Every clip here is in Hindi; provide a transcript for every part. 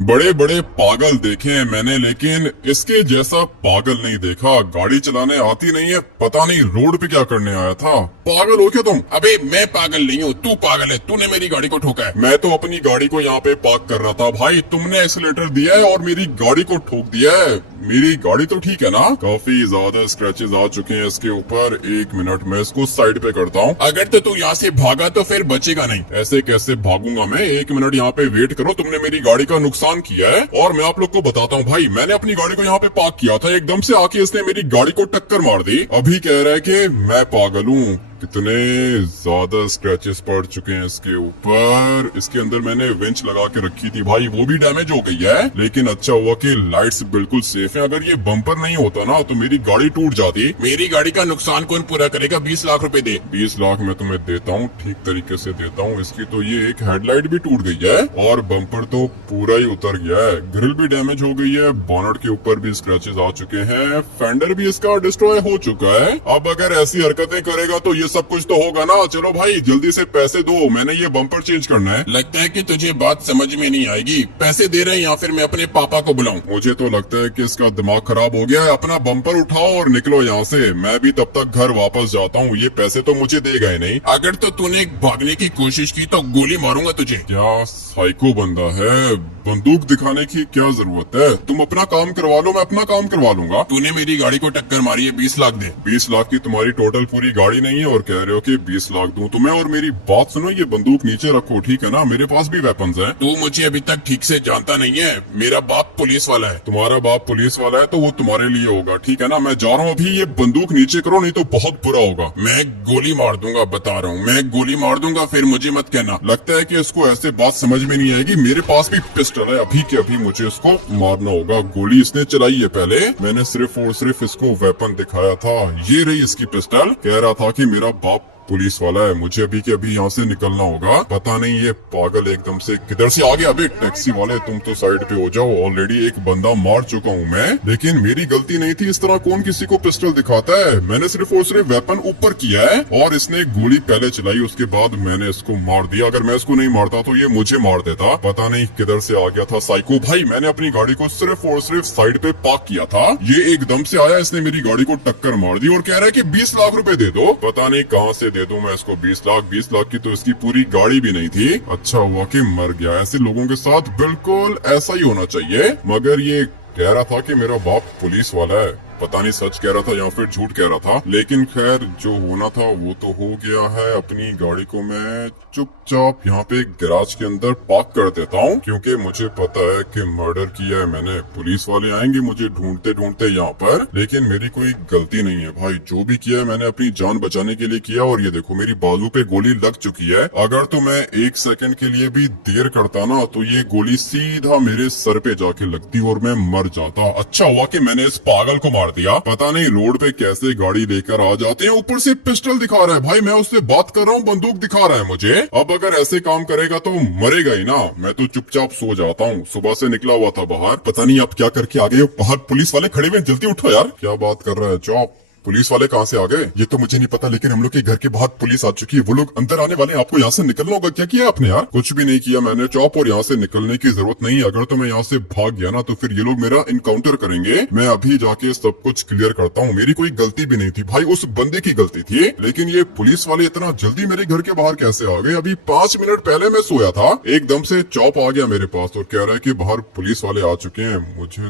बड़े बड़े पागल देखे हैं मैंने, लेकिन इसके जैसा पागल नहीं देखा। गाड़ी चलाने आती नहीं है, पता नहीं रोड पे क्या करने आया था। पागल हो क्या तुम? अबे मैं पागल नहीं हूँ, तू पागल है। तूने मेरी गाड़ी को ठोका है। मैं तो अपनी गाड़ी को यहाँ पे पार्क कर रहा था भाई, तुमने एक्सीलेटर दिया है और मेरी गाड़ी को ठोक दिया है। मेरी गाड़ी तो ठीक है ना? काफी ज्यादा स्क्रैचेस आ चुके हैं इसके ऊपर। 1 मिनट में इसको साइड पे करता हूँ। अगर तो तू यहाँ से भागा तो फिर बचेगा नहीं। ऐसे कैसे भागूंगा मैं? 1 मिनट यहाँ पे वेट करो, तुमने मेरी गाड़ी का नुकसान किया है। और मैं आप लोग को बताता हूँ भाई, मैंने अपनी गाड़ी को यहाँ पे पार्क किया था, एकदम से आके इसने मेरी गाड़ी को टक्कर मार दी। अभी कह रहा है कि मैं पागल हूँ। कितने ज्यादा स्क्रैचेस पड़ चुके हैं इसके ऊपर। इसके अंदर मैंने विंच लगा के रखी थी भाई, वो भी डैमेज हो गई है। लेकिन अच्छा हुआ कि लाइट्स बिल्कुल सेफ है। अगर ये बम्पर नहीं होता ना तो मेरी गाड़ी टूट जाती। मेरी गाड़ी का नुकसान कौन पूरा करेगा? 20 लाख रुपए दे। 20 लाख मैं तुम्हें देता हूँ, ठीक तरीके से देता हूँ। इसकी तो ये एक हेडलाइट भी टूट गई है और बम्पर तो पूरा ही उतर गया है। ग्रिल भी डैमेज हो गई है, बॉनेट के ऊपर भी स्क्रैचेस आ चुके हैं, फेंडर भी इसका डिस्ट्रॉय हो चुका है। अब अगर ऐसी हरकतें करेगा तो ये सब कुछ तो होगा ना। चलो भाई जल्दी से पैसे दो, मैंने ये बम्पर चेंज करना है। लगता है कि तुझे बात समझ में नहीं आएगी। पैसे दे रहे हैं या फिर मैं अपने पापा को बुलाऊं? मुझे तो लगता है कि इसका दिमाग खराब हो गया है। अपना बम्पर उठाओ और निकलो यहाँ से। मैं भी तब तक घर वापस जाता हूँ, ये पैसे तो मुझे देगा ही नहीं। अगर तो तूने भागने की कोशिश की तो गोली मारूंगा तुझे। क्या साइको बंदा है, बंदूक दिखाने की क्या जरूरत है? तुम अपना काम करवा लो, मैं अपना काम करवा लूंगा। तूने मेरी गाड़ी को टक्कर मारी है, 20 लाख दे। 20 लाख की तुम्हारी टोटल पूरी गाड़ी नहीं है और कह रहे हो कि 20 लाख दूं तुम्हें? और मेरी बात सुनो, ये बंदूक नीचे रखो, ठीक है ना? मेरे पास भी वेपन्स हैं। तू मुझे अभी तक ठीक से जानता नहीं है। मेरा बाप पुलिस वाला है। तुम्हारा बाप पुलिस वाला है तो वो तुम्हारे लिए होगा, ठीक है ना? मैं जा रहा हूँ अभी, ये बंदूक नीचे करो नहीं तो बहुत बुरा होगा। मैं गोली मार दूंगा, बता रहा हूँ, मैं गोली मार दूंगा, फिर मुझे मत कहना। लगता है कि इसको ऐसे बात समझ में नहीं आएगी। मेरे पास भी पिस्टल है, अभी के अभी मुझे इसको मारना होगा। गोली इसने चलाई है पहले, मैंने सिर्फ और सिर्फ इसको वेपन दिखाया था। ये रही इसकी पिस्टल। कह रहा था कि मेरा बाप पुलिस वाला है, मुझे अभी के अभी यहाँ से निकलना होगा। पता नहीं ये पागल एकदम से किधर से आ गया। अबे टैक्सी वाले तुम तो साइड पे हो जाओ, ऑलरेडी एक बंदा मार चुका हूँ मैं, लेकिन मेरी गलती नहीं थी। इस तरह कौन किसी को पिस्टल दिखाता है? मैंने सिर्फ और सिर्फ वेपन ऊपर किया है और इसने गोली पहले चलाई, उसके बाद मैंने इसको मार दिया। अगर मैं इसको नहीं मारता तो ये मुझे मार देता। पता नहीं किधर से आ गया था साइको। भाई मैंने अपनी गाड़ी को सिर्फ और सिर्फ साइड पे पार्क किया था, ये एकदम से आया, इसने मेरी गाड़ी को टक्कर मार दी और कह रहा है कि 20 लाख रुपए दे दो। पता नहीं कहाँ से दे दूं मैं इसको 20 लाख। 20 लाख की तो इसकी पूरी गाड़ी भी नहीं थी। अच्छा हुआ कि मर गया। ऐसे लोगों के साथ बिल्कुल ऐसा ही होना चाहिए। मगर ये कह रहा था कि मेरा बाप पुलिस वाला है, पता नहीं सच कह रहा था या फिर झूठ कह रहा था। लेकिन खैर जो होना था वो तो हो गया है। अपनी गाड़ी को मैं चुपचाप यहाँ पे गैराज के अंदर पार्क कर देता हूँ, क्योंकि मुझे पता है कि मर्डर किया है मैंने। पुलिस वाले आएंगे मुझे ढूंढते ढूंढते यहाँ पर, लेकिन मेरी कोई गलती नहीं है भाई। जो भी किया है मैंने अपनी जान बचाने के लिए किया। और ये देखो मेरी बाजू पे गोली लग चुकी है। अगर तो मैं 1 सेकंड के लिए भी देर करता ना तो ये गोली सीधा मेरे सर पे जाके लगती और मैं मर जाता। अच्छा हुआ कि मैंने इस पागल को मार दिया। पता नहीं रोड पे कैसे गाड़ी लेकर आ जाते हैं, ऊपर से पिस्टल दिखा रहा है। भाई मैं उससे बात कर रहा हूँ, बंदूक दिखा रहा है मुझे। अब अगर ऐसे काम करेगा तो मरेगा ही ना। मैं तो चुपचाप सो जाता हूँ। सुबह से निकला हुआ था बाहर, पता नहीं आप क्या करके आ गए हो। बाहर पुलिस वाले खड़े हुए, जल्दी उठो यार। क्या बात कर रहा है चौप? पुलिस वाले कहाँ से आ गए ये तो मुझे नहीं पता, लेकिन हम लोग के घर के बाहर पुलिस आ चुकी है। वो लोग अंदर आने वाले हैं, आपको यहाँ से निकलना होगा। क्या किया आपने यार? कुछ भी नहीं किया मैंने चौप, और यहाँ से निकलने की जरूरत नहीं। अगर तो मैं यहाँ से भाग गया ना तो फिर ये लोग मेरा इनकाउंटर करेंगे। मैं अभी जाके सब कुछ क्लियर करता हूँ। मेरी कोई गलती भी नहीं थी भाई, उस बंदे की गलती थी। लेकिन ये पुलिस वाले इतना जल्दी मेरे घर के बाहर कैसे आ गए? अभी 5 मिनट पहले मैं सोया था, एकदम से चौप आ गया मेरे पास और कह रहा है कि बाहर पुलिस वाले आ चुके हैं। मुझे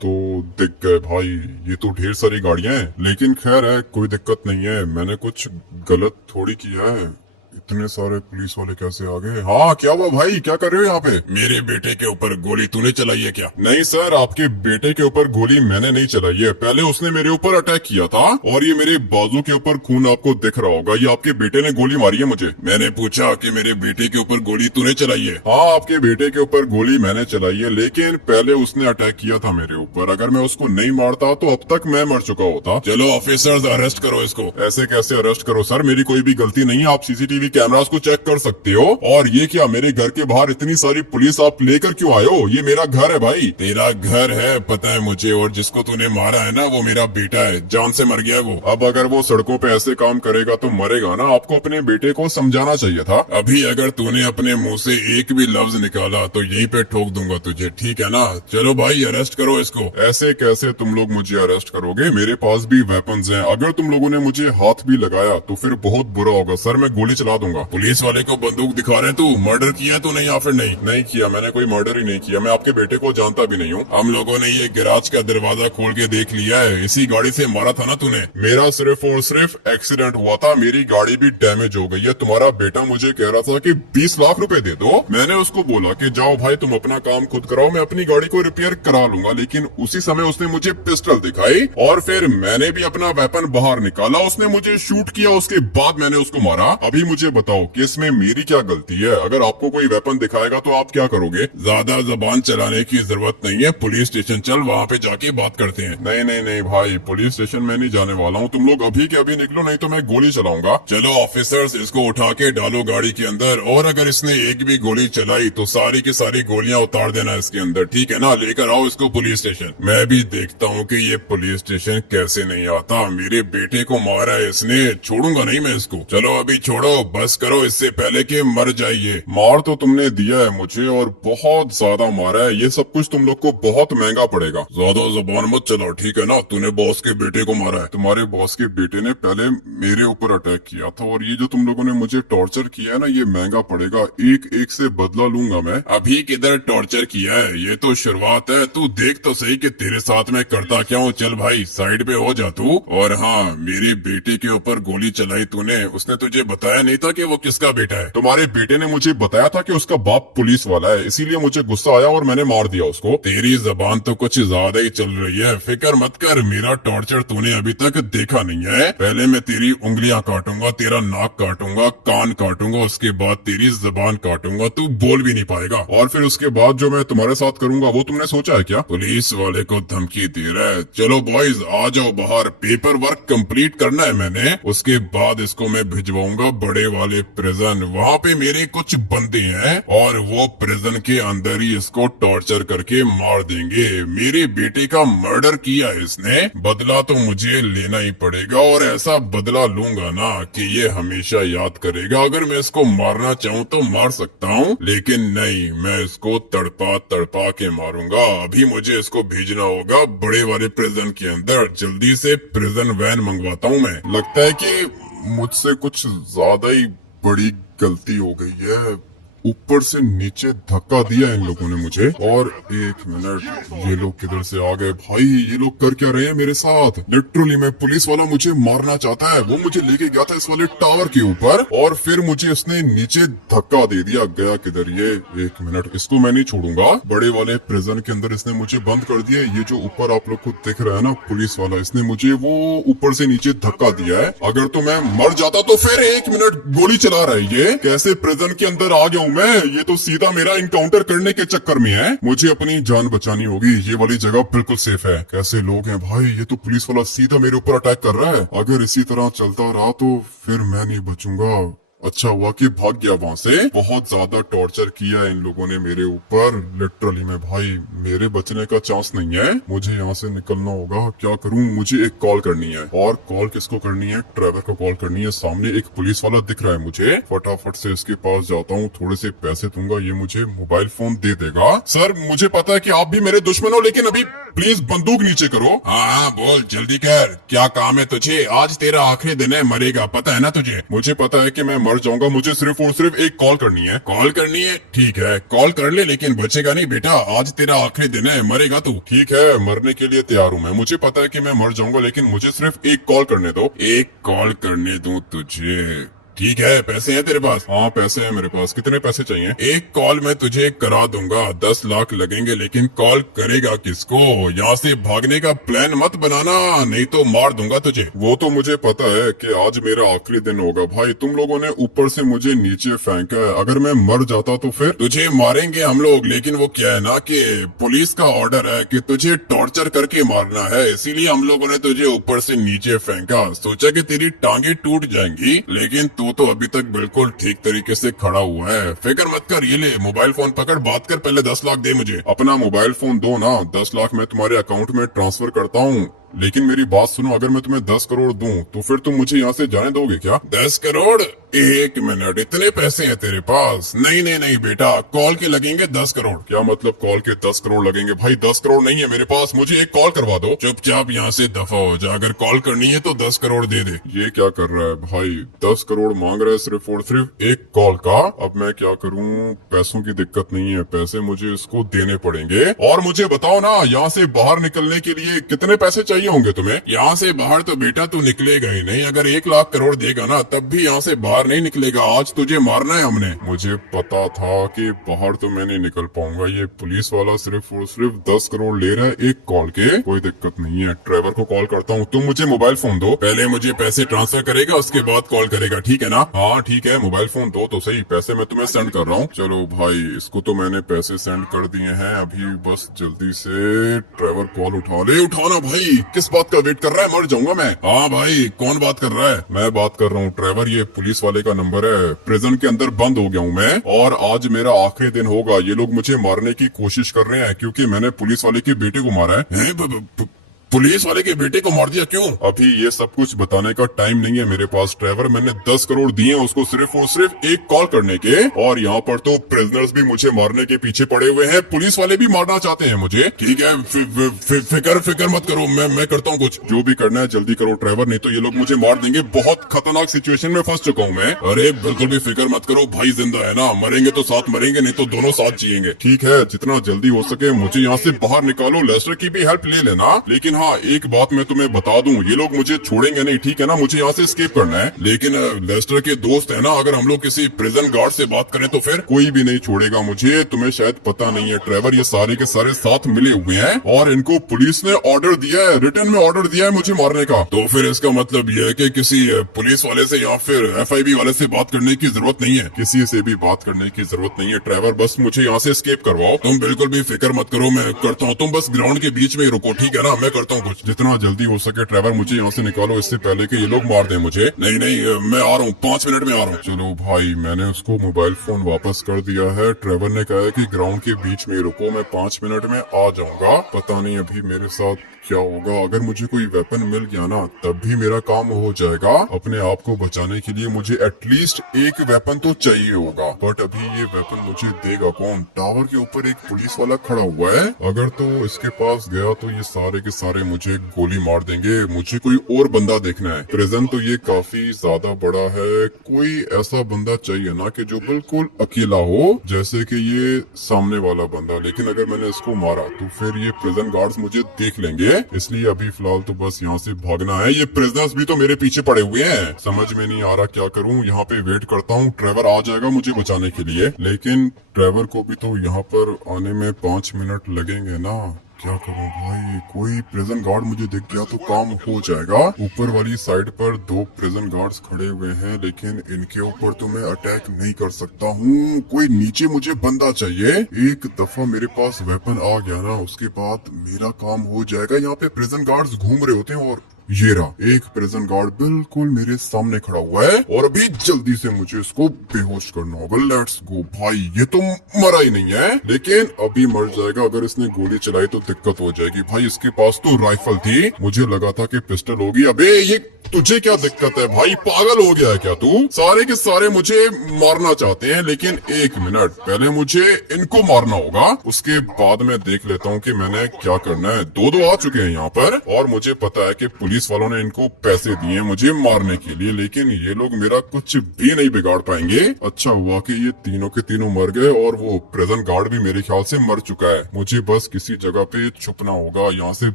तो दिख गए भाई, ये तो ढेर सारी गाड़ियां हैं। लेकिन खैर है, कोई दिक्कत नहीं है। मैंने कुछ गलत थोड़ी किया है। इतने सारे पुलिस वाले कैसे आ गए? हाँ क्या हुआ भाई, क्या कर रहे हो यहाँ पे? मेरे बेटे के ऊपर गोली तूने चलाई है क्या? नहीं सर, आपके बेटे के ऊपर गोली मैंने नहीं चलाई है। पहले उसने मेरे ऊपर अटैक किया था और ये मेरे बाजू के ऊपर खून आपको दिख रहा होगा। ये आपके बेटे ने गोली मारी है मुझे। मैंने पूछा कि मेरे बेटे के ऊपर गोली तूने चलाई है? हाँ आपके बेटे के ऊपर गोली मैंने चलाई है, लेकिन पहले उसने अटैक किया था मेरे ऊपर। अगर मैं उसको नहीं मारता तो अब तक मैं मर चुका होता। चलो ऑफिसर्स अरेस्ट करो इसको। ऐसे कैसे अरेस्ट करो सर? मेरी कोई भी गलती नहीं है। आप सीसीटीवी सीसीटीवी कैमरास को चेक कर सकते हो। और ये क्या, मेरे घर के बाहर इतनी सारी पुलिस आप लेकर क्यों आए हो? ये मेरा घर है भाई। तेरा घर है पता है मुझे, और जिसको तूने मारा है ना वो मेरा बेटा है, जान से मर गया वो। अब अगर वो सड़कों पे ऐसे काम करेगा तो मरेगा ना। आपको अपने बेटे को समझाना चाहिए था। अभी अगर तूने अपने मुंह से एक भी लफ्ज निकाला तो यहीं पे ठोक दूंगा तुझे, ठीक है ना? चलो भाई अरेस्ट करो इसको। ऐसे कैसे तुम लोग मुझे अरेस्ट करोगे? मेरे पास भी वेपन्स हैं। अगर तुम लोगों ने मुझे हाथ भी लगाया तो फिर बहुत बुरा होगा सर, मैं गोली चला दूंगा। पुलिस वाले को बंदूक दिखा रहे तू, मर्डर किया तूने या फिर नहीं? नहीं किया, मैंने कोई मर्डर ही नहीं किया। मैं आपके बेटे को जानता भी नहीं हूँ। हम लोगों ने ये गैराज का दरवाजा खोल के देख लिया है, इसी गाड़ी से मारा था ना तूने। मेरा सिर्फ और सिर्फ एक्सीडेंट हुआ था, मेरी गाड़ी भी डैमेज हो गई है। तुम्हारा बेटा मुझे कह रहा था कि 20 लाख रुपए दे दो। मैंने उसको बोला कि जाओ भाई तुम अपना काम खुद कराओ, मैं अपनी गाड़ी को रिपेयर करा लूंगा। लेकिन उसी समय उसने मुझे पिस्टल दिखाई और फिर मैंने भी अपना वेपन बाहर निकाला। उसने मुझे शूट किया, उसके बाद मैंने उसको मारा। अभी मुझे बताओ कि इसमें मेरी क्या गलती है? अगर आपको कोई वेपन दिखाएगा तो आप क्या करोगे? ज्यादा जबान चलाने की जरूरत नहीं है, पुलिस स्टेशन चल, वहाँ पे जाके बात करते हैं। नहीं नहीं नहीं भाई, पुलिस स्टेशन में नहीं जाने वाला हूँ। तुम लोग अभी के अभी निकलो, नहीं तो मैं गोली चलाऊंगा। चलो ऑफिसर्स, इसको उठा के डालो गाड़ी के अंदर, और अगर इसने एक भी गोली चलाई तो सारी की सारी गोलियां उतार देना इसके अंदर, ठीक है ना? लेकर आओ इसको पुलिस स्टेशन। मैं भी देखता हूँ कि ये पुलिस स्टेशन कैसे नहीं आता। मेरे बेटे को मारा है इसने, छोड़ूंगा नहीं मैं इसको। चलो अभी छोड़ो, बस करो इससे पहले कि मर जाइए। मार तो तुमने दिया है मुझे और बहुत ज्यादा मारा है। ये सब कुछ तुम लोग को बहुत महंगा पड़ेगा। ज्यादा जबान मत चलाओ, ठीक है ना? तूने बॉस के बेटे को मारा है। तुम्हारे बॉस के बेटे ने पहले मेरे ऊपर अटैक किया था और ये जो तुम लोगों ने मुझे टॉर्चर किया है ना, ये महंगा पड़ेगा। एक एक से बदला लूंगा मैं। अभी किधर टॉर्चर किया है, ये तो शुरुआत है। तू देख तो सही कि तेरे साथ में करता क्या हूँ। चल भाई साइड पे हो जा तू। और हाँ, मेरे बेटे के ऊपर गोली चलाई तूने, उसने तुझे बताया नहीं था कि वो किसका बेटा है? तुम्हारे बेटे ने मुझे बताया था कि उसका बाप पुलिस वाला है, इसीलिए मुझे गुस्सा आया और मैंने मार दिया उसको। तेरी जबान तो कुछ ज्यादा ही चल रही है। फिक्र मत कर, मेरा टॉर्चर तूने अभी तक देखा नहीं है। पहले मैं तेरी उंगलियां काटूंगा, तेरा नाक काटूंगा, कान काटूंगा, उसके बाद तेरी जबान काटूंगा, तू बोल भी नहीं पाएगा। और फिर उसके बाद जो मैं तुम्हारे साथ करूंगा वो तुमने सोचा है क्या? पुलिस वाले को धमकी दे रहा है। चलो बॉयज आ जाओ बाहर, पेपर वर्क कंप्लीट करना है मैंने। उसके बाद इसको मैं भिजवाऊंगा बड़े वाले प्रिजन। वहाँ पे मेरे कुछ बंदे हैं और वो प्रिजन के अंदर ही इसको टॉर्चर करके मार देंगे। मेरे बेटे का मर्डर किया इसने, बदला तो मुझे लेना ही पड़ेगा। और ऐसा बदला लूंगा ना कि ये हमेशा याद करेगा। अगर मैं इसको मारना चाहूँ तो मार सकता हूँ, लेकिन नहीं, मैं इसको तड़पा तड़पा के मारूंगा। अभी मुझे इसको भेजना होगा बड़े वाले प्रिजन के अंदर। जल्दी से प्रिजन वैन मंगवाता हूँ मैं। लगता है कि मुझसे कुछ ज्यादा ही बड़ी गलती हो गई है। ऊपर से नीचे धक्का दिया इन लोगों ने मुझे। और एक मिनट, ये लोग किधर से आ गए भाई? ये लोग कर क्या रहे हैं मेरे साथ? लिटरली में पुलिस वाला मुझे मारना चाहता है। वो मुझे लेके गया था इस वाले टावर के ऊपर और फिर मुझे इसने नीचे धक्का दे दिया। गया किधर ये? एक मिनट, इसको मैं नहीं छोड़ूंगा। बड़े वाले प्रिजन के अंदर इसने मुझे बंद कर दिया। ये जो ऊपर आप लोग को दिख रहा है ना पुलिस वाला, इसने मुझे वो ऊपर से नीचे धक्का दिया है। अगर तो मैं मर जाता तो फिर एक मिनट, गोली चला रहा है ये। कैसे प्रिजन के अंदर आ गया हूँ मैं? ये तो सीधा मेरा इनकाउंटर करने के चक्कर में है। मुझे अपनी जान बचानी होगी। ये वाली जगह बिल्कुल सेफ है। कैसे लोग हैं भाई? ये तो पुलिस वाला सीधा मेरे ऊपर अटैक कर रहा है। अगर इसी तरह चलता रहा तो फिर मैं नहीं बचूंगा। अच्छा हुआ कि भाग गया वहाँ से। बहुत ज्यादा टॉर्चर किया इन लोगों ने मेरे ऊपर। लिटरली में भाई, मेरे बचने का चांस नहीं है। मुझे यहाँ से निकलना होगा। क्या करूँ? मुझे एक कॉल करनी है। और कॉल किसको करनी है? ट्रेवर को कॉल करनी है। सामने एक पुलिस वाला दिख रहा है मुझे। फटाफट से इसके पास जाता हूँ, थोड़े से पैसे दूंगा, ये मुझे मोबाइल फोन दे देगा। सर, मुझे पता है कि आप भी मेरे दुश्मन हो, लेकिन अभी प्लीज बंदूक नीचे करो। हाँ बोल, जल्दी कर, क्या काम है तुझे? आज तेरा आखिरी दिन है, मरेगा, पता है ना तुझे? मुझे पता है कि मैं मर जाऊंगा। मुझे सिर्फ और सिर्फ एक कॉल करनी है। कॉल करनी है? ठीक है, कॉल कर ले, लेकिन बचेगा नहीं बेटा। आज तेरा आखिरी दिन है, मरेगा तू। ठीक है, मरने के लिए तैयार हूँ मैं। मुझे पता है कि मैं मर जाऊंगा, लेकिन मुझे सिर्फ एक कॉल करने दो। एक कॉल करने दूं तुझे? ठीक है, पैसे हैं तेरे पास? हाँ पैसे हैं मेरे पास। कितने पैसे चाहिए? एक कॉल मैं तुझे करा दूंगा, 10 लाख लगेंगे, लेकिन कॉल करेगा किसको? यहाँ से भागने का प्लान मत बनाना, नहीं तो मार दूंगा तुझे। वो तो मुझे पता है कि आज मेरा आखिरी दिन होगा भाई। तुम लोगों ने ऊपर से मुझे नीचे फेंका है। अगर मैं मर जाता तो फिर? तुझे मारेंगे हम लोग, लेकिन वो क्या है ना कि पुलिस का ऑर्डर है कि तुझे टॉर्चर करके मारना है, इसीलिए हम लोगों ने तुझे ऊपर से नीचे फेंका। सोचा कि तेरी टांगे टूट जाएंगी, लेकिन तू तू तो अभी तक बिल्कुल ठीक तरीके से खड़ा हुआ है। फिक्र मत कर, ये ले मोबाइल फोन पकड़, बात कर, पहले 10 लाख दे मुझे। अपना मोबाइल फोन दो ना, 10 लाख मैं तुम्हारे अकाउंट में ट्रांसफर करता हूँ। लेकिन मेरी बात सुनो, अगर मैं तुम्हें 10 करोड़ दूं तो फिर तुम मुझे यहाँ से जाने दोगे क्या? 10 करोड़? एक मिनट, इतने पैसे हैं तेरे पास? नहीं नहीं नहीं बेटा, कॉल के लगेंगे 10 करोड़। क्या मतलब कॉल के 10 करोड़ लगेंगे? भाई 10 करोड़ नहीं है मेरे पास, मुझे एक कॉल करवा दो। चुपचाप यहाँ से दफा हो जा, अगर कॉल करनी है तो 10 करोड़ दे दे। ये क्या कर रहा है भाई? 10 करोड़ मांग रहा है सिर्फ और सिर्फ एक कॉल का। अब मैं क्या करूं? पैसों की दिक्कत नहीं है, पैसे मुझे इसको देने पड़ेंगे। और मुझे बताओ ना, यहाँ से बाहर निकलने के लिए कितने पैसे चाहिए होंगे तुम्हें? यहाँ से बाहर तो बेटा तू निकलेगा ही नहीं, अगर 1 लाख करोड़ देगा ना तब भी यहाँ से बाहर नहीं निकलेगा। आज तुझे मारना है हमने। मुझे पता था कि बाहर तो मैं नहीं निकल पाऊंगा। ये पुलिस वाला सिर्फ और सिर्फ 10 करोड़ ले रहा है एक कॉल के। कोई दिक्कत नहीं है, ड्राइवर को कॉल करता हूँ। तुम मुझे मोबाइल फोन दो। पहले मुझे पैसे ट्रांसफर करेगा, उसके बाद कॉल करेगा, ठीक है ना? हाँ ठीक है, मोबाइल फोन दो तो सही, पैसे मैं तुम्हें सेंड कर रहा हूँ। चलो भाई, इसको तो मैंने पैसे सेंड कर दिए हैं। अभी बस जल्दी से ड्राइवर कॉल उठा ले। उठाना भाई, किस बात का वेट कर रहा है? मर जाऊंगा मैं। हाँ भाई, कौन बात कर रहा है? मैं बात कर रहा हूँ ड्राइवर, ये पुलिस वाले का नंबर है। प्रिजन के अंदर बंद हो गया हूँ मैं, और आज मेरा आखिरी दिन होगा। ये लोग मुझे मारने की कोशिश कर रहे हैं क्योंकि मैंने पुलिस वाले के बेटे को मारा है। पुलिस वाले के बेटे को मार दिया? क्यों? अभी ये सब कुछ बताने का टाइम नहीं है मेरे पास ड्राइवर। मैंने 10 करोड़ दिए हैं उसको सिर्फ और सिर्फ एक कॉल करने के, और यहाँ पर तो प्रिजनर्स भी मुझे मारने के पीछे पड़े हुए हैं। पुलिस वाले भी मारना चाहते हैं मुझे। ठीक है, फिक्र मत करो, मैं करता हूँ कुछ। जो भी करना है जल्दी करो ड्राइवर, नहीं तो ये लोग मुझे मार देंगे। बहुत खतरनाक सिचुएशन में फंस चुका हूँ मैं। अरे बिल्कुल भी फिक्र मत करो, भाई जिंदा है ना, मरेंगे तो साथ मरेंगे, नहीं तो दोनों साथ जिएंगे। ठीक है, जितना जल्दी हो सके मुझे यहाँ से बाहर निकालो। लेस्टर की भी हेल्प ले लेना। लेकिन हाँ, एक बात मैं तुम्हें बता दूं, ये लोग मुझे छोड़ेंगे नहीं, ठीक है ना? मुझे यहाँ से एस्केप करना है। लेकिन लेस्टर के दोस्त है ना, अगर हम लोग किसी प्रिजन गार्ड से बात करें तो फिर? कोई भी नहीं छोड़ेगा मुझे। तुम्हें शायद पता नहीं है ड्राइवर, ये सारे के सारे साथ मिले हुए हैं और इनको पुलिस ने ऑर्डर दिया है, रिटर्न में ऑर्डर दिया है मुझे मारने का। तो फिर इसका मतलब ये है कि किसी पुलिस वाले से या फिर FIB वाले से बात करने की जरूरत नहीं है। किसी से भी बात करने की जरूरत नहीं है ड्राइवर, बस मुझे यहाँ से एस्केप करवाओ। तुम बिल्कुल भी फिक्र मत करो, मैं करता हूँ। तुम बस ग्राउंड के बीच में ही रुको, ठीक है ना? मैं करता हूँ कुछ। जितना जल्दी हो सके ड्राइवर मुझे यहाँ से निकालो, इससे पहले कि ये लोग मार दें मुझे। नहीं नहीं, मैं आ रहा हूँ, 5 मिनट में आ रहा हूँ। चलो भाई, मैंने उसको मोबाइल फोन वापस कर दिया है। ड्राइवर ने कहा है कि ग्राउंड के बीच में रुको, मैं 5 मिनट में आ जाऊंगा। पता नहीं अभी मेरे साथ क्या होगा। अगर मुझे कोई वेपन मिल गया ना तब भी मेरा काम हो जाएगा। अपने आप को बचाने के लिए मुझे एटलीस्ट एक वेपन तो चाहिए होगा, बट अभी ये वेपन मुझे देगा कौन? टावर के ऊपर एक पुलिस वाला खड़ा हुआ है, अगर तो इसके पास गया तो ये सारे के सारे मुझे गोली मार देंगे। मुझे कोई और बंदा देखना है। प्रिजन तो ये काफी ज्यादा बड़ा है, कोई ऐसा बंदा चाहिए ना कि जो बिल्कुल अकेला हो, जैसे कि ये सामने वाला बंदा। लेकिन अगर मैंने इसको मारा तो फिर ये प्रिजन गार्ड्स मुझे देख लेंगे, इसलिए अभी फिलहाल तो बस यहाँ से भागना है। ये प्रिजनर्स भी तो मेरे पीछे पड़े हुए हैं, समझ में नहीं आ रहा क्या करूँ। यहाँ पे वेट करता हूँ, ड्राइवर आ जाएगा मुझे बचाने के लिए। लेकिन ड्राइवर को भी तो यहाँ पर आने में 5 मिनट लगेंगे ना। क्या करूं भाई? कोई प्रिजन गार्ड मुझे दिख गया तो काम हो जाएगा। ऊपर वाली साइड पर 2 प्रिजन गार्ड्स खड़े हुए हैं, लेकिन इनके ऊपर तो मैं अटैक नहीं कर सकता हूँ। कोई नीचे मुझे बंदा चाहिए। एक दफा मेरे पास वेपन आ गया ना, उसके बाद मेरा काम हो जाएगा। यहाँ पे प्रिजन गार्ड्स घूम रहे होते हैं और ये रहा एक प्रिजन गार्ड बिल्कुल मेरे सामने खड़ा हुआ है, और अभी जल्दी से मुझे इसको बेहोश करना होगा। लेट्स गो भाई। ये तो मरा ही नहीं है, लेकिन अभी मर जाएगा। अगर इसने गोली चलाई तो दिक्कत हो जाएगी। भाई इसके पास तो राइफल थी, मुझे लगा था कि पिस्टल होगी। अबे ये तुझे क्या दिक्कत है भाई? पागल हो गया है क्या तू? सारे के सारे मुझे मारना चाहते हैं, लेकिन एक मिनट, पहले मुझे इनको मारना होगा, उसके बाद मैं देख लेता हूँ कि मैंने क्या करना है। 2 आ चुके हैं यहाँ पर, और मुझे पता है कि पुलिस वालों ने इनको पैसे दिए मुझे मारने के लिए, लेकिन ये लोग मेरा कुछ भी नहीं बिगाड़ पाएंगे। अच्छा हुआ कि ये तीनों के तीनों मर गए, और वो प्रिजन गार्ड भी मेरे ख्याल से मर चुका है। मुझे बस किसी जगह पे छुपना होगा। यहाँ से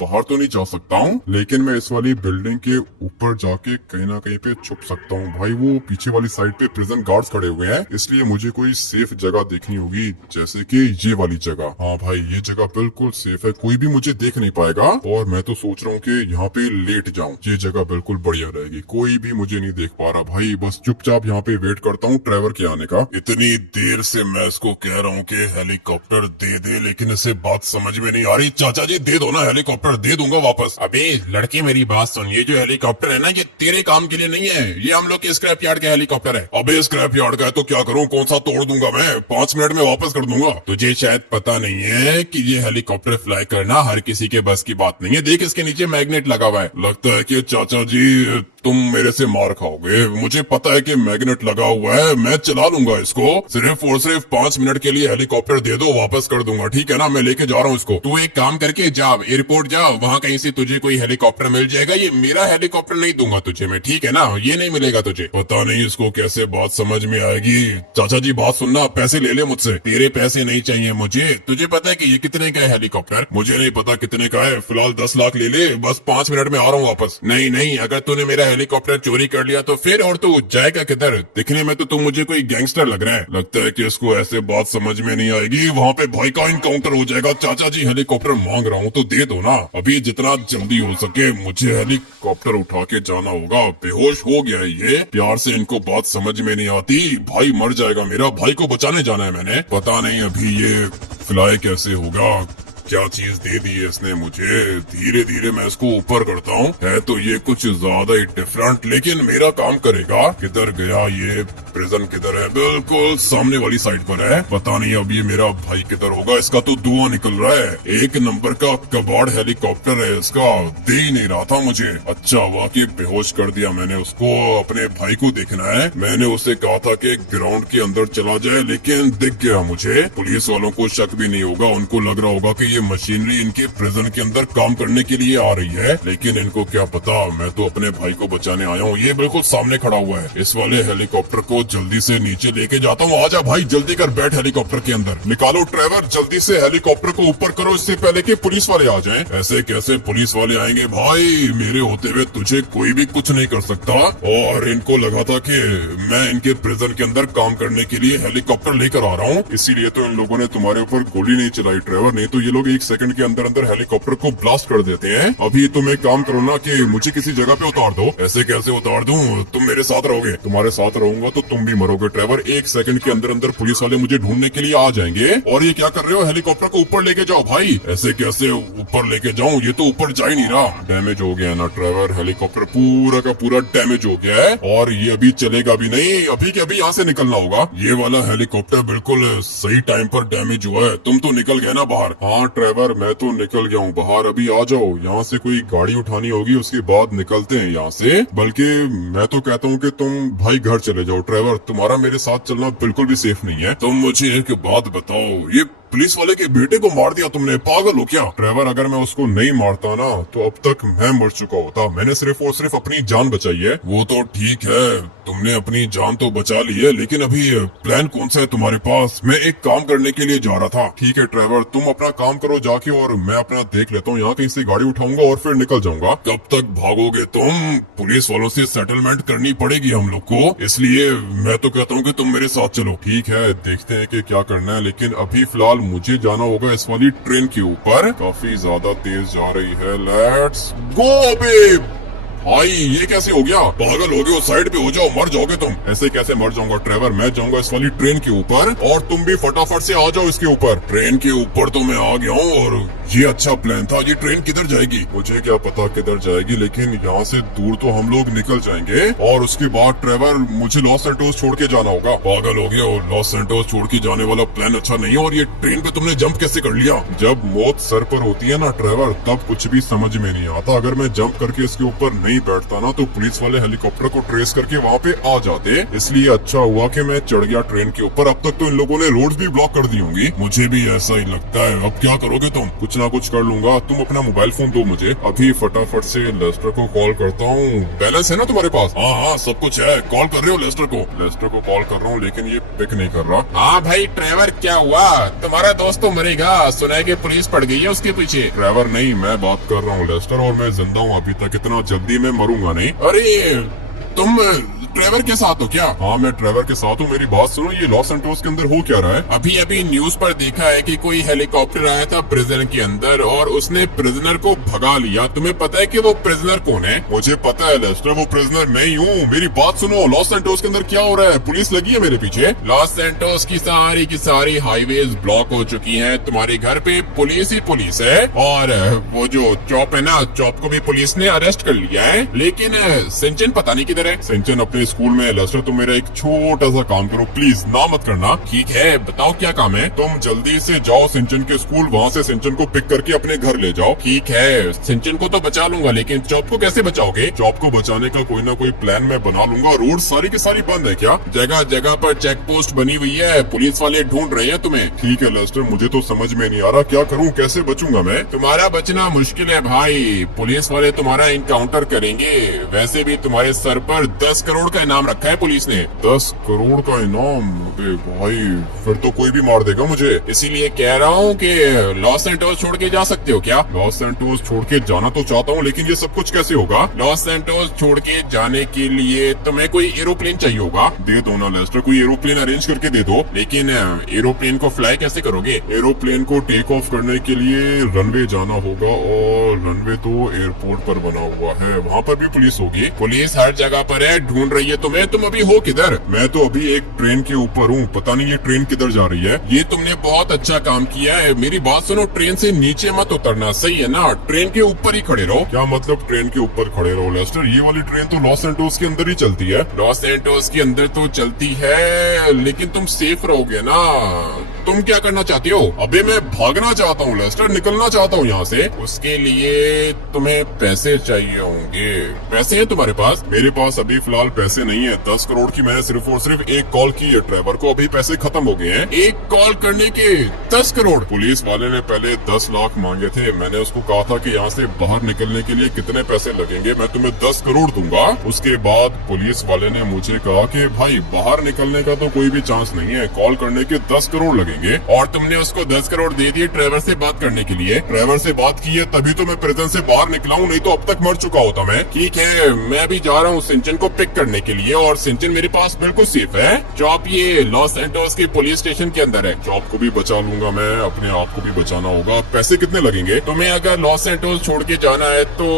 बाहर तो नहीं जा सकता हूँ, लेकिन मैं इस वाली बिल्डिंग के ऊपर जाके कहीं ना कहीं पे छुप सकता हूँ। भाई वो पीछे वाली साइड पे प्रिजन गार्ड्स खड़े हुए हैं, इसलिए मुझे कोई सेफ जगह देखनी होगी, जैसे कि ये वाली जगह। हाँ भाई, ये जगह बिल्कुल सेफ है, कोई भी मुझे देख नहीं पाएगा। और मैं तो सोच रहा हूँ कि यहाँ पे लेट लेट जाऊं। ये जगह बिल्कुल बढ़िया रहेगी, कोई भी मुझे नहीं देख पा रहा भाई। बस चुपचाप यहाँ पे वेट करता हूँ ट्रेवर के आने का। इतनी देर से मैं इसको कह रहा हूँ कि हेलीकॉप्टर दे दे, लेकिन इसे बात समझ में नहीं आ रही। चाचा जी दे दो ना हेलीकॉप्टर, दे दूंगा वापस। अबे लड़के मेरी बात सुन, ये जो हेलीकॉप्टर है ना ये तेरे काम के लिए नहीं है, ये हम लोग के स्क्रैप यार्ड का हेलीकॉप्टर है। अबे स्क्रैप यार्ड का है तो क्या करूँ, कौन सा तोड़ दूंगा मैं, 5 मिनट में वापस कर दूंगा। तुझे शायद पता नहीं है कि ये हेलीकॉप्टर फ्लाई करना हर किसी के बस की बात नहीं है। देख इसके नीचे मैग्नेट लगा हुआ है। लगता है कि चाचा जी तुम मेरे से मार खाओगे। मुझे पता है कि मैग्नेट लगा हुआ है, मैं चला लूंगा इसको। सिर्फ और सिर्फ 5 मिनट के लिए हेलीकॉप्टर दे दो, वापस कर दूंगा, ठीक है ना। मैं लेके जा रहा हूँ इसको। तू एक काम करके जा एयरपोर्ट जा, वहाँ कहीं से तुझे कोई हेलीकॉप्टर मिल जाएगा। ये मेरा हेलीकॉप्टर नहीं दूंगा तुझे मैं, ठीक है ना, ये नहीं मिलेगा तुझे। पता नहीं इसको कैसे बात समझ में आएगी। चाचा जी बात सुनना, पैसे ले ले मुझसे। तेरे पैसे नहीं चाहिए मुझे। तुझे पता है कि ये कितने का है हेलीकॉप्टर? मुझे नहीं पता कितने का है, फिलहाल 10 लाख ले ले, बस 5 मिनट में आ रहा हूँ वापस। नहीं नहीं, अगर तूने मेरा हेलीकॉप्टर चोरी कर लिया तो फिर, और तू जाएगा किधर? दिखने में तो तू मुझे कोई गैंगस्टर लग रहा है। लगता है कि इसको ऐसे बात समझ में नहीं आएगी। वहाँ पे भाई का इनकाउंटर हो जाएगा। चाचा जी हेलीकॉप्टर मांग रहा हूँ तो दे दो ना, अभी जितना जल्दी हो सके मुझे हेलीकॉप्टर उठा के जाना होगा। बेहोश हो गया है ये, प्यार से इनको बात समझ में नहीं आती। भाई मर जाएगा मेरा, भाई को बचाने जाना है मैंने। पता नहीं अभी ये फ्लाई कैसे होगा, क्या चीज दे दी है इसने मुझे। धीरे धीरे मैं इसको ऊपर करता हूँ। है तो ये कुछ ज्यादा ही डिफरेंट, लेकिन मेरा काम करेगा। किधर गया ये प्रिजन, किधर है? बिल्कुल सामने वाली साइड पर है। पता नहीं अब ये मेरा भाई किधर होगा। इसका तो धुआं निकल रहा है। 1 नंबर का कबाड़ हेलीकॉप्टर है इसका, दे ही नहीं रहा था मुझे। अच्छा हुआ कि बेहोश कर दिया मैंने उसको। अपने भाई को देखना है। मैंने उसे कहा था कि ग्राउंड के अंदर चला जाए, लेकिन दिख गया मुझे। पुलिस वालों को शक भी नहीं होगा, उनको लग रहा होगा कि ये मशीनरी इनके प्रिजन के अंदर काम करने के लिए आ रही है। लेकिन इनको क्या पता, मैं तो अपने भाई को बचाने आया हूँ। ये बिल्कुल सामने खड़ा हुआ है। इस वाले हेलीकॉप्टर को जल्दी से नीचे लेके जाता हूँ। आजा भाई जल्दी कर, बैठ हेलीकॉप्टर के अंदर। निकालो ड्राइवर, जल्दी से हेलीकॉप्टर को ऊपर करो, इससे पहले कि पुलिस वाले आ जाएं। ऐसे कैसे पुलिस वाले आएंगे भाई, मेरे होते हुए तुझे कोई भी कुछ नहीं कर सकता। और इनको लगा था कि मैं इनके प्रिजन के अंदर काम करने के लिए हेलीकॉप्टर लेकर आ रहा हूँ, इसीलिए तो इन लोगों ने तुम्हारे ऊपर गोली नहीं चलाई ड्राइवर। नहीं तो ये लोग 1 सेकंड के अंदर अंदर हेलीकॉप्टर को ब्लास्ट कर देते हैं। अभी तुम एक काम करो ना कि मुझे किसी जगह पे उतार दो। ऐसे कैसे उतार दूं, तुम मेरे साथ रहोगे। तुम्हारे साथ रहूंगा तो तुम भी मरोगे ड्राइवर। 1 सेकंड के अंदर अंदर पुलिस वाले मुझे ढूंढने के लिए आ जाएंगे। और ये क्या कर रहे हो, हेलीकॉप्टर को ऊपर लेके जाओ भाई। ऐसे कैसे ऊपर लेके जाऊं, ये तो ऊपर जा ही नहीं रहा। डैमेज हो गया ना ड्राइवर, हेलीकॉप्टर पूरा का पूरा डैमेज हो गया है और ये अभी चलेगा भी नहीं। अभी के अभी यहाँ से निकलना होगा। ये वाला हेलीकॉप्टर बिल्कुल सही टाइम पर डैमेज हुआ है। तुम तो निकल गए ना बाहर? हाँ ड्राइवर मैं तो निकल गया हूँ बाहर। अभी आ जाओ, यहाँ से कोई गाड़ी उठानी होगी, उसके बाद निकलते हैं यहाँ से। बल्कि मैं तो कहता हूँ कि तुम भाई घर चले जाओ ड्राइवर, तुम्हारा मेरे साथ चलना बिल्कुल भी सेफ नहीं है। तुम मुझे एक बात बताओ, ये पुलिस वाले के बेटे को मार दिया तुमने, पागल हो क्या? ड्राइवर अगर मैं उसको नहीं मारता ना तो अब तक मैं मर चुका होता। मैंने सिर्फ और सिर्फ अपनी जान बचाई है। वो तो ठीक है, तुमने अपनी जान तो बचा ली है, लेकिन अभी प्लान कौन सा है तुम्हारे पास? मैं एक काम करने के लिए जा रहा था। ठीक है ड्राइवर, तुम अपना काम करो जाके, और मैं अपना देख लेता हूँ। यहाँ कहीं से गाड़ी उठाऊंगा और फिर निकल जाऊंगा। कब तक भागोगे तुम? पुलिस वालों से सेटलमेंट करनी पड़ेगी हम लोग को, इसलिए मैं तो कहता हूँ कि तुम मेरे साथ चलो। ठीक है, देखते हैं कि क्या करना है, लेकिन अभी फिलहाल मुझे जाना होगा इस वाली ट्रेन के ऊपर। काफी ज्यादा तेज जा रही है। Let's go babe. भाई ये कैसे हो गया, पागल हो गए हो? साइड पे हो जाओ, मर जाओगे तुम। ऐसे कैसे मर जाऊंगा ड्राइवर, मैं जाऊंगा इस वाली ट्रेन के ऊपर और तुम भी फटाफट से आ जाओ इसके ऊपर। ट्रेन के ऊपर तो मैं आ गया हूँ और ये अच्छा प्लान था। ये ट्रेन किधर जाएगी मुझे क्या पता किधर जाएगी, लेकिन यहाँ से दूर तो हम लोग निकल जाएंगे। और उसके बाद ड्राइवर मुझे लॉस सैंटोस छोड़ के जाना होगा। पागल हो गए हो, लॉस सैंटोस छोड़ के जाने वाला प्लान अच्छा नहीं है। और ये ट्रेन पे तुमने जंप कैसे कर लिया? जब मौत सर पर होती है ना ड्राइवर, तब कुछ भी समझ में नहीं आता। अगर मैं जंप करके इसके ऊपर नहीं बैठता ना तो पुलिस वाले हेलीकॉप्टर को ट्रेस करके वहाँ पे आ जाते। इसलिए अच्छा हुआ कि मैं चढ़ गया ट्रेन के ऊपर। अब तक तो इन लोगों ने रोड भी ब्लॉक कर दी होंगी, मुझे भी ऐसा ही लगता है। अब क्या करोगे तुम? कुछ ना कुछ कर लूंगा। तुम अपना मोबाइल फोन दो मुझे, अभी फटाफट से लेस्टर को कॉल करता हूँ। बैलेंस है ना तुम्हारे पास? हाँ हाँ सब कुछ है। कॉल कर रहे हो लेस्टर को? लेस्टर को कॉल कर रहा हूँ, लेकिन ये पिक नहीं कर रहा। हाँ भाई ड्राइवर क्या हुआ? तुम्हारा दोस्त तो मरेगा, सुना है कि पुलिस पड़ गई है उसके पीछे। ड्राइवर नहीं, मैं बात कर रहा हूँ लेस्टर, और मैं जिंदा हूँ अभी तक। इतना जल्दी मैं मरूंगा नहीं। अरे तुम ट्रेवर के साथ हो क्या? हाँ, मैं ट्रेवर के साथ हूँ। मेरी बात सुनो, ये लॉस एंटोस के अंदर हो क्या रहा है? अभी अभी न्यूज पर देखा है कि कोई हेलीकॉप्टर आया था प्रिजन के अंदर और उसने प्रिजनर को भगा लिया। तुम्हें पता है कि वो प्रिजनर कौन है? मुझे पता है लेस्टर, वो प्रिजनर नहीं हूँ। मेरी बात सुनो, लॉस एंटोस के अंदर क्या हो रहा है? पुलिस लगी है मेरे पीछे। लॉस सैंटोस की सारी हाईवेज ब्लॉक हो चुकी हैं। तुम्हारे घर पे पुलिस ही पुलिस है और वो जो चॉप है ना, चॉप को भी पुलिस ने अरेस्ट कर लिया है। लेकिन सिंचन पता नहीं किधर है। सिंचन अपने स्कूल में है। लेस्टर, तुम मेरा एक छोटा सा काम करो प्लीज, ना मत करना। ठीक है, बताओ क्या काम है? तुम जल्दी से जाओ सिंचन के स्कूल, वहाँ से सिंचन को पिक करके अपने घर ले जाओ। ठीक है, सिंचन को तो बचा लूंगा, लेकिन चॉप को कैसे बचाओगे? चॉप को बचाने का कोई ना कोई प्लान मैं बना लूंगा। रोड सारी की सारी बंद है क्या? जगह जगह पर चेक पोस्ट बनी हुई है, पुलिस वाले ढूंढ रहे हैं तुम्हें। ठीक है लेस्टर, मुझे तो समझ में नहीं आ रहा क्या करूं, कैसे बचूंगा मैं? तुम्हारा बचना मुश्किल है भाई, पुलिस वाले तुम्हारा इनकाउंटर करेंगे। वैसे भी तुम्हारे सर पर 10 करोड़ का इनाम रखा है पुलिस ने। 10 करोड़ का इनाम? अबे भाई, फिर तो कोई भी मार देगा मुझे। इसीलिए कह रहा हूँ कि लॉस सैंटोस छोड़ के जा सकते हो क्या? लॉस सैंटोस छोड़ के जाना तो चाहता हूँ, लेकिन ये सब कुछ कैसे होगा? लॉस सैंटोस छोड़ के जाने के लिए तुम्हें कोई एरोप्लेन चाहिए होगा। दे दो ना लेस्टर, कोई एरोप्लेन अरेंज करके दे दो। लेकिन एरोप्लेन को फ्लाई कैसे करोगे? एरोप्लेन को टेक ऑफ करने के लिए रनवे जाना होगा, और रनवे तो एयरपोर्ट पर बना हुआ है, वहाँ पर भी पुलिस होगी। पुलिस हर जगह पर है, ढूंढ रही है तुम्हें। तुम अभी हो किधर? मैं तो अभी एक ट्रेन के ऊपर हूँ, पता नहीं ये ट्रेन किधर जा रही है। ये तुमने बहुत अच्छा काम किया है। मेरी बात सुनो, ट्रेन से नीचे मत उतरना, सही है ना? ट्रेन के ऊपर ही खड़े रहो। क्या मतलब ट्रेन के ऊपर खड़े रहो लेस्टर? ये वाली ट्रेन तो लॉस एंटोस के अंदर ही चलती है। लॉस सैंटोस के अंदर तो चलती है, लेकिन तुम सेफ रहोगे ना? तुम क्या करना चाहती हो? अबे मैं भागना चाहता हूँ लेस्टर, निकलना चाहता हूँ यहाँ से। उसके लिए तुम्हें पैसे चाहिए होंगे। पैसे हैं तुम्हारे पास? मेरे पास अभी फिलहाल पैसे नहीं है। 10 करोड़ की मैंने सिर्फ और सिर्फ एक कॉल की है ड्राइवर को, अभी पैसे खत्म हो गए हैं। एक कॉल करने के 10 करोड़? पुलिस वाले ने पहले 10 लाख मांगे थे। मैंने उसको कहा था कि यहाँ से बाहर निकलने के लिए कितने पैसे लगेंगे, मैं तुम्हें 10 करोड़ दूंगा। उसके बाद पुलिस वाले ने मुझे कहा कि भाई बाहर निकलने का तो कोई भी चांस नहीं है, कॉल करने के 10 करोड़ लगेंगे। और तुमने उसको 10 करोड़ दे दिए ड्राइवर से बात करने के लिए? ड्राइवर से बात की है तभी तो मैं प्रिजन से बाहर निकला हूँ, नहीं तो अब तक मर चुका होता मैं। ठीक है, मैं भी जा रहा हूँ सिंचन को पिक करने के लिए, और सिंचन मेरे पास बिल्कुल सेफ है। चॉप ये लॉस सैंटोस के पुलिस स्टेशन के अंदर है। चॉप को भी बचा लूंगा मैं, अपने आप को भी बचाना होगा। पैसे कितने लगेंगे? तुम्हें अगर लॉस सैंटोस छोड़ के जाना है तो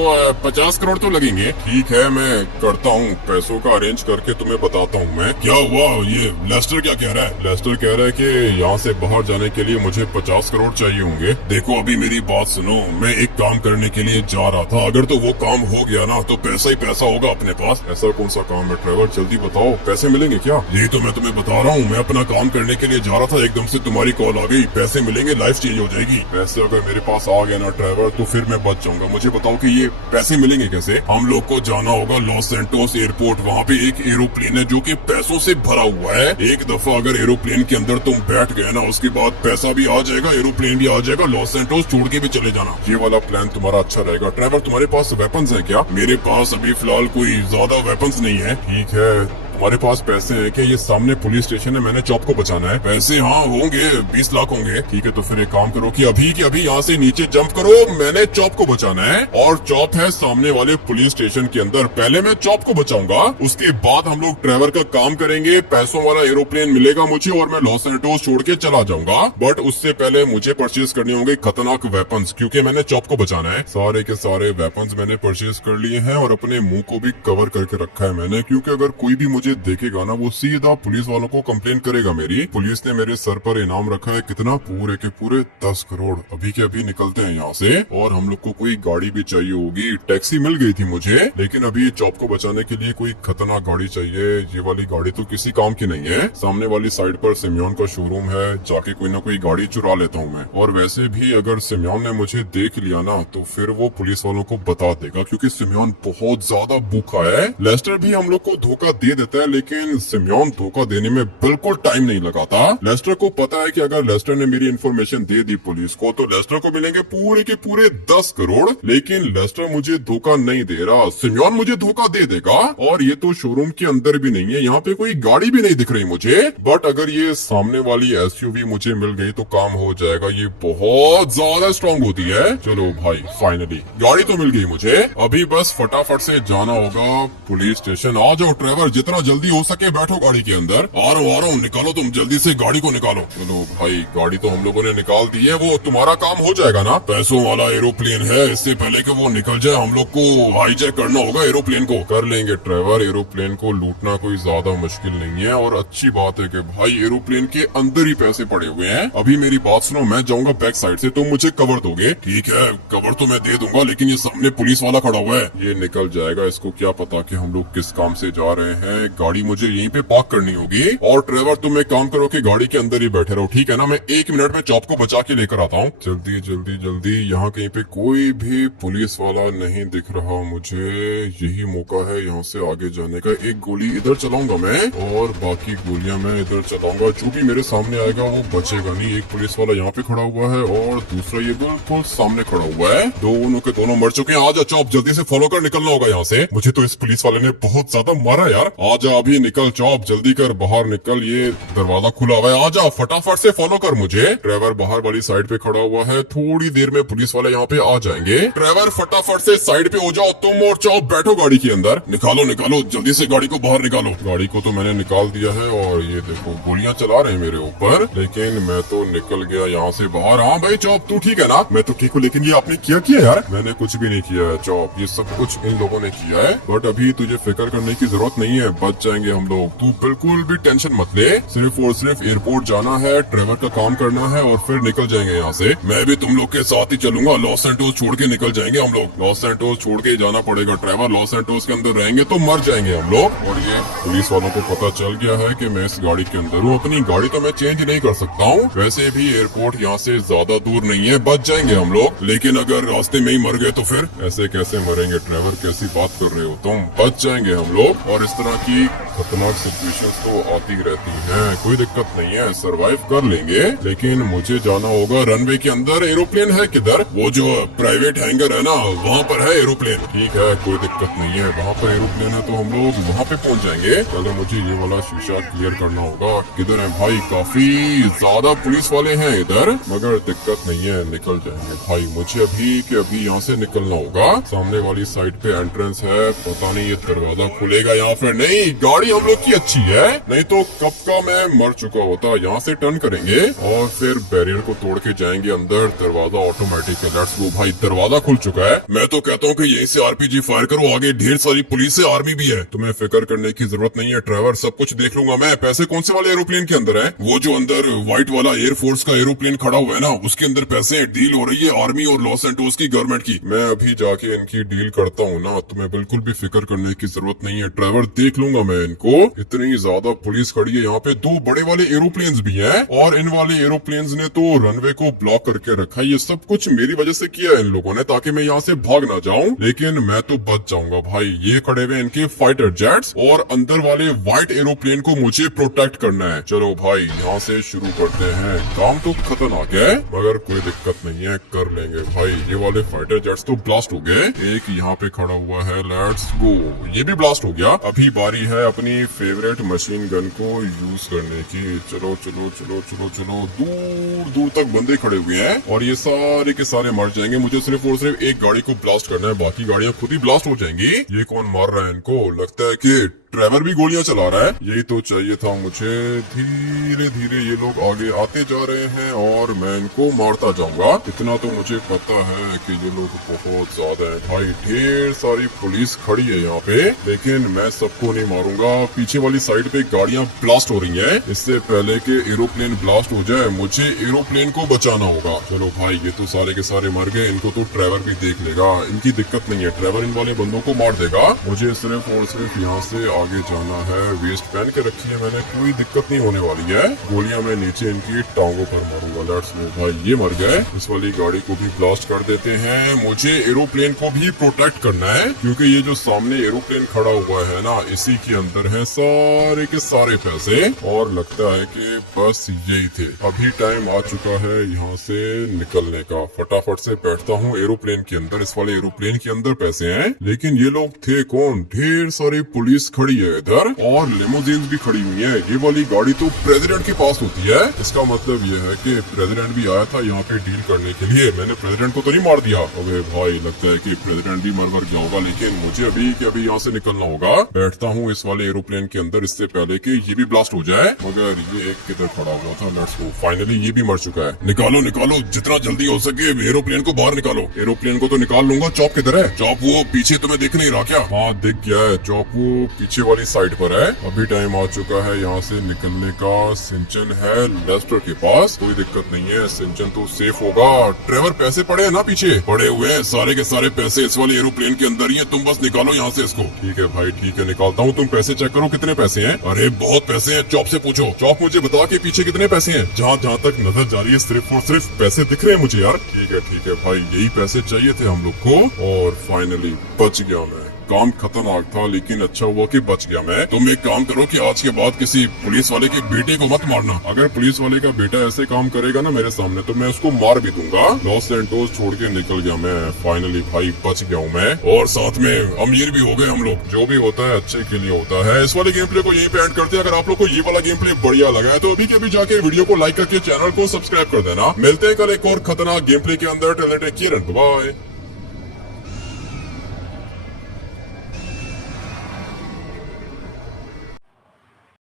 50 करोड़ तो लगेंगे। ठीक है, मैं करता हूँ, पैसों का अरेंज करके तुम्हें बताता हूँ मैं। क्या हुआ? ये लेस्टर क्या कह रहा है? लेस्टर कह रहा है कि यहाँ से बाहर जाने के लिए मुझे 50 करोड़ चाहिए होंगे। देखो अभी मेरी बात सुनो, मैं एक काम करने के लिए जा रहा था, अगर तो वो काम हो गया ना तो पैसा ही पैसा होगा अपने पास। ऐसा कौन सा काम है ड्राइवर, जल्दी बताओ, पैसे मिलेंगे क्या? यही तो मैं तुम्हें बता रहा हूँ, मैं अपना काम करने के लिए जा रहा था, एकदम से तुम्हारी कॉल आ गई, पैसे मिलेंगे, लाइफ चेंज हो जाएगी। पैसे अगर मेरे पास आ गए ना ड्राइवर तो फिर मैं बच जाऊंगा। मुझे बताओ कि ये पैसे मिलेंगे कैसे? हम लोग को जाना होगा लॉस सैंटोस एयरपोर्ट, वहाँ पे एक एरोप्लेन है जो कि पैसों से भरा हुआ है। एक दफा अगर एरोप्लेन के अंदर तुम बैठ गए ना, उसके बाद पैसा भी आ जाएगा, एरोप्लेन भी आ जाएगा, लॉस सैंटोस छोड़ के भी चले जाना। ये वाला प्लान तुम्हारा अच्छा रहेगा। ड्राइवर तुम्हारे पास वेपन्स है क्या? मेरे पास अभी फिलहाल कोई ज्यादा वेपन्स नहीं है। ठीक है, तुम्हारे पास पैसे हैं क्या? ये सामने पुलिस स्टेशन है, मैंने चॉप को बचाना है। पैसे हाँ होंगे, 20 लाख होंगे। ठीक है, तो फिर एक काम करो कि अभी के अभी यहाँ से नीचे जंप करो, मैंने चॉप को बचाना है, और चॉप है सामने वाले पुलिस स्टेशन के अंदर। पहले मैं चॉप को बचाऊंगा, उसके बाद हम लोग ड्राइवर का काम करेंगे, पैसों वाला एरोप्लेन मिलेगा मुझे और मैं लॉस सैंटोस छोड़ के चला जाऊंगा। बट उससे पहले मुझे परचेज करने होंगे खतरनाक वेपन्स, क्योंकि मैंने चॉप को बचाना है। सारे के सारे वेपन्स मैंने परचेज कर लिए हैं और अपने मुंह को भी कवर करके रखा है मैंने, क्योंकि अगर कोई भी मुझे देखेगा ना, वो सीधा पुलिस वालों को कंप्लेन करेगा मेरी। पुलिस ने मेरे सर पर इनाम रखा है कितना, पूरे के पूरे 10 करोड़। अभी के अभी निकलते हैं यहाँ से, और हम लोग को कोई गाड़ी भी चाहिए होगी। टैक्सी मिल गई थी मुझे, लेकिन अभी चॉप को बचाने के लिए कोई खतरनाक गाड़ी चाहिए। ये वाली गाड़ी तो किसी काम की नहीं है। सामने वाली साइड पर सिमियोन का शोरूम है, जाके कोई ना कोई गाड़ी चुरा लेता हूँ मैं। और वैसे भी अगर सिमियोन ने मुझे देख लिया ना तो फिर वो पुलिस वालों को बता देगा, क्योंकि सिमियोन बहुत ज्यादा भूखा है। लेस्टर भी हम लोग को धोखा दे देता बात है, लेकिन सिमियोन धोखा देने में बिल्कुल टाइम नहीं लगाता। लेस्टर को पता है कि अगर लेस्टर ने मेरी इन्फॉर्मेशन दे दी पुलिस को तो लेस्टर को मिलेंगे पूरे के पूरे 10 करोड़। लेकिन लेस्टर मुझे धोखा नहीं दे रहा, सिमियोन मुझे धोखा दे देगा। और ये तो शोरूम के अंदर भी नहीं है, यहाँ पे कोई गाड़ी भी नहीं दिख रही मुझे। बट अगर ये सामने वाली एसयूवी मुझे मिल गई तो काम हो जाएगा। ये बहुत ज्यादा स्ट्रांग होती है। चलो भाई फाइनली गाड़ी तो मिल गई मुझे। अभी बस फटाफट से जाना होगा पुलिस स्टेशन। आ जाओ ट्रेवर, जितना जल्दी हो सके बैठो गाड़ी के अंदर। आ रहा हूँ, निकालो तुम जल्दी से गाड़ी को निकालो। चलो भाई गाड़ी तो हम लोगों ने निकाल दी है, वो तुम्हारा काम हो जाएगा ना। पैसों वाला एरोप्लेन है, इससे पहले कि वो निकल जाए हम लोग को हाईजैक करना होगा एरोप्लेन को। कर लेंगे ट्रेवर, एरोप्लेन को लूटना कोई ज्यादा मुश्किल नहीं है। और अच्छी बात है कि भाई एरोप्लेन के अंदर ही पैसे पड़े हुए हैं। अभी मेरी बात सुनो, मैं जाऊंगा बैक साइड से, तुम मुझे कवर दोगे? ठीक है कवर तो मैं दे दूंगा, लेकिन ये सामने पुलिस वाला खड़ा हुआ है, ये निकल जाएगा। इसको क्या पता कि हम लोग किस काम से जा रहे हैं। गाड़ी मुझे यहीं पे पार्क करनी होगी। और ट्रेवर तुम एक काम करो कि गाड़ी के अंदर ही बैठे रहो, ठीक है ना? मैं 1 मिनट में चॉप को बचा के लेकर आता हूँ। जल्दी जल्दी जल्दी, यहाँ कहीं पे कोई भी पुलिस वाला नहीं दिख रहा मुझे। यही मौका है यहाँ से आगे जाने का। एक गोली इधर चलाऊंगा मैं और बाकी गोलियां मैं इधर चलाऊंगा। जो भी मेरे सामने आएगा वो बचेगा नहीं। एक पुलिस वाला यहाँ पे खड़ा हुआ है और दूसरा ये बिल्कुल सामने खड़ा हुआ है। दोनों के दोनों मर चुके हैं। आजा चॉप, जल्दी से फॉलो कर, निकलना होगा यहाँ से। मुझे तो इस पुलिस वाले ने बहुत ज्यादा मारा यार। आजा अभी निकल चॉप, जल्दी कर, बाहर निकल। ये दरवाजा खुला हुआ है, आजा फटाफट से फॉलो कर मुझे। ड्राइवर बाहर वाली साइड पे खड़ा हुआ है, थोड़ी देर में पुलिस वाले यहाँ पे आ जाएंगे। ड्राइवर फटाफट से साइड पे हो जाओ, तुम और चॉप बैठो गाड़ी के अंदर। निकालो निकालो जल्दी से गाड़ी को बाहर निकालो। गाड़ी को तो मैंने निकाल दिया है और ये देखो गोलियां चला रहे हैं मेरे ऊपर, लेकिन मैं तो निकल गया यहाँ से बाहर। हाँ भाई चॉप तू ठीक है ना? मैं तो ठीक हूँ, लेकिन ये आपने क्या किया यार? मैंने कुछ भी नहीं किया है चॉप, ये सब कुछ इन लोगों ने किया है। बट अभी तुझे फिक्र करने की जरूरत नहीं है, बच जाएंगे हम लोग। तू बिल्कुल भी टेंशन मत ले, सिर्फ और सिर्फ एयरपोर्ट जाना है, ड्राइवर का काम करना है और फिर निकल जाएंगे यहाँ से। मैं भी तुम लोग के साथ ही चलूंगा, लॉस सैंटोस छोड़ के निकल जाएंगे हम लोग। लॉस सैंटोस छोड़ के जाना पड़ेगा ड्राइवर, लॉस सैंटोस के अंदर रहेंगे तो मर जाएंगे हम लोग। और ये पुलिस वालों को पता चल गया है कि मैं इस गाड़ी के अंदर हूँ। अपनी गाड़ी तो मैं चेंज नहीं कर सकता हूँ, वैसे भी एयरपोर्ट यहाँ से ज्यादा दूर नहीं है, बच जाएंगे हम लोग। लेकिन अगर रास्ते में ही मर गए तो फिर ऐसे कैसे मरेंगे ड्राइवर? कैसी बात कर रहे हो तुम? बच जाएंगे हम लोग। और इस तरह की खतरनाक सिचुएशंस तो आती रहती हैं, कोई दिक्कत नहीं है, सरवाइव कर लेंगे। लेकिन मुझे जाना होगा रनवे के अंदर। एरोप्लेन है किधर? वो जो प्राइवेट हैंगर है ना, वहाँ पर है एरोप्लेन। ठीक है कोई दिक्कत नहीं है, वहाँ पर एरोप्लेन है तो हम लोग वहाँ पे पहुँच जाएंगे। पहले मुझे ये वाला शीशा क्लियर करना होगा। किधर है भाई? काफी ज्यादा पुलिस वाले हैं इधर, मगर दिक्कत नहीं है, निकल जाएंगे भाई। मुझे अभी के अभी यहाँ से निकलना होगा। सामने वाली साइड पे एंट्रेंस है, पता नहीं ये दरवाजा खुलेगा या फिर नहीं। गाड़ी हम लोग की अच्छी है, नहीं तो कब का मैं मर चुका होता। यहाँ से टर्न करेंगे और फिर बैरियर को तोड़ के जाएंगे अंदर। दरवाजा ऑटोमेटिक है, लेट्स गो भाई। दरवाजा खुल चुका है। मैं तो कहता हूँ कि यहीं से आरपीजी फायर करो, आगे ढेर सारी पुलिस है, आर्मी भी है, तुम्हें फिक्र करने की जरूरत नहीं है ड्राइवर, सब कुछ देख लूंगा मैं। पैसे कौन से वाले एरोप्लेन के अंदर है? वो जो अंदर व्हाइट वाला एयरफोर्स का एरोप्लेन खड़ा हुआ है ना, उसके अंदर पैसे डील हो रही है आर्मी और लॉस सैंटोस की गवर्नमेंट की। मैं अभी जाके इनकी डील करता हूँ ना, तुम्हें बिल्कुल भी फिक्र करने की जरूरत नहीं है ड्राइवर, देख लूंगा मैं इनको। इतनी ज्यादा पुलिस खड़ी है यहाँ पे, 2 बड़े वाले एरोप्लेन्स भी हैं और इन वाले एरोप्लेन्स ने तो रनवे को ब्लॉक करके रखा है। ये सब कुछ मेरी वजह से किया है इन लोगों ने, ताकि मैं यहाँ से भाग ना जाऊं। लेकिन मैं तो बच जाऊंगा भाई। ये खड़े हुए इनके फाइटर जेट्स और अंदर वाले व्हाइट एरोप्लेन को मुझे प्रोटेक्ट करना है। चलो भाई यहाँ से शुरू करते हैं। काम तो खतरनाक है मगर कोई दिक्कत नहीं है, कर लेंगे भाई। ये वाले फाइटर जेट्स तो ब्लास्ट हो गए, एक यहाँ पे खड़ा हुआ है, लेट्स गो। ये भी ब्लास्ट हो गया। अभी बारी है अपनी फेवरेट मशीन गन को यूज करने की। चलो चलो चलो चलो चलो, दूर दूर तक बंदे खड़े हुए हैं और ये सारे के सारे मर जाएंगे। मुझे सिर्फ और सिर्फ एक गाड़ी को ब्लास्ट करना है, बाकी गाड़ियां खुद ही ब्लास्ट हो जाएंगी। ये कौन मार रहा है इनको? लगता है कि ड्राइवर भी गोलियां चला रहा है। यही तो चाहिए था मुझे। धीरे धीरे ये लोग आगे आते जा रहे हैं और मैं इनको मारता जाऊंगा। इतना तो मुझे पता है कि ये लोग बहुत ज्यादा हैं भाई। ढेर सारी पुलिस खड़ी है यहाँ पे, लेकिन मैं सबको नहीं मारूंगा। पीछे वाली साइड पे गाड़ियां ब्लास्ट हो रही हैं। इससे पहले कि एरोप्लेन ब्लास्ट हो जाए मुझे एरोप्लेन को बचाना होगा। चलो भाई ये तो सारे के सारे मर गए, इनको तो ड्राइवर भी देख लेगा, इनकी दिक्कत नहीं है। ड्राइवर इन वाले बंदों को मार देगा। मुझे सिर्फ और सिर्फ यहाँ से आगे जाना है। वेस्ट पहन के रखी है मैंने, कोई दिक्कत नहीं होने वाली है। गोलियां मैं नीचे इनकी टांगों पर मारूंगा। Let's move. भाई ये मर गए। इस वाली गाड़ी को भी ब्लास्ट कर देते हैं। मुझे एरोप्लेन को भी प्रोटेक्ट करना है, क्योंकि ये जो सामने एरोप्लेन खड़ा हुआ है ना, इसी के अंदर है सारे के सारे पैसे। और लगता है कि बस यही थे। अभी टाइम आ चुका है यहाँ से निकलने का। फटाफट से बैठता हूँ एरोप्लेन के अंदर। इस वाले एरोप्लेन के अंदर पैसे हैं, लेकिन ये लोग थे कौन? ढेर सारी पुलिस खड़ी है इधर, और लिमोजिन भी खड़ी हुई है। ये वाली गाड़ी तो प्रेसिडेंट के पास होती है। इसका मतलब ये है कि प्रेसिडेंट भी आया था यहाँ पे डील करने के लिए। मैंने प्रेसिडेंट को तो नहीं मार दिया? अबे भाई, लगता है कि प्रेसिडेंट भी मर गया होगा, लेकिन मुझे अभी के अभी यहाँ से निकलना होगा। बैठता हूँ इस वाले एरोप्लेन के अंदर, इससे पहले कि ये भी ब्लास्ट हो जाए। मगर ये एक किधर खड़ा हुआ था? Let's go. फाइनली ये भी मर चुका है। निकालो निकालो, जितना जल्दी हो सके एरोप्लेन को बाहर निकालो। एरोप्लेन को तो निकाल लूंगा। चौप किधर है? चॉप वो पीछे तुम्हें दिख नहीं रहा क्या? हाँ, दिख गया है। चौप वो पीछे वाली साइड पर है। अभी टाइम आ चुका है यहाँ से निकलने का। सिंचन है लेस्टर के पास, कोई दिक्कत नहीं है। सिंचन तो सेफ होगा। ट्रेवर, पैसे पड़े हैं ना पीछे? पड़े हुए हैं सारे के सारे पैसे इस वाले एरोप्लेन के अंदर ही है। तुम बस निकालो यहाँ से इसको। ठीक है भाई, ठीक है, निकालता हूँ। तुम पैसे चेक करो कितने पैसे हैं। अरे बहुत पैसे हैं, चॉप से पूछो। चौप, मुझे बता के पीछे कितने पैसे हैं। जहाँ जहाँ तक नजर जा रही है सिर्फ और सिर्फ पैसे दिख रहे हैं मुझे यार। ठीक है भाई, यही पैसे चाहिए थे हम लोग को। और फाइनली बच गया मैं। काम खतरनाक था, लेकिन अच्छा हुआ कि बच गया मैं। तुम एक काम करो कि आज के बाद किसी पुलिस वाले के बेटे को मत मारना। अगर पुलिस वाले का बेटा ऐसे काम करेगा ना मेरे सामने, तो मैं उसको मार भी दूंगा। लॉस सैंटोस छोड़ के निकल गया मैं। फाइनली भाई बच गया हूँ मैं, और साथ में अमीर भी हो गए हम लोग। जो भी होता है अच्छे के लिए होता है। इस वाले गेम प्ले को यहीं पे एंड करते हैं। अगर आप लोग को ये वाला गेम प्ले बढ़िया लगा है तो अभी के अभी जाके वीडियो को लाइक करके चैनल को सब्सक्राइब कर देना। मिलते हैं कल एक और खतरनाक गेम प्ले के अंदर। Take care and bye.